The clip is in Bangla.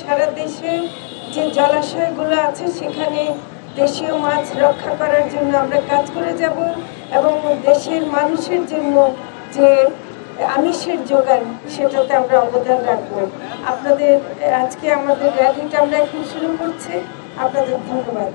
সারা দেশে যে জলাশয়গুলো আছে সেখানে দেশীয় মাছ রক্ষা করার জন্য আমরা কাজ করে যাব এবং দেশের মানুষের জন্য যে আমিষের যোগান সেটাতে আমরা অবদান রাখবো। আপনাদের আজকে আমাদের র্যালিটা আমরা এখন শুরু করছি। আপনাদের ধন্যবাদ।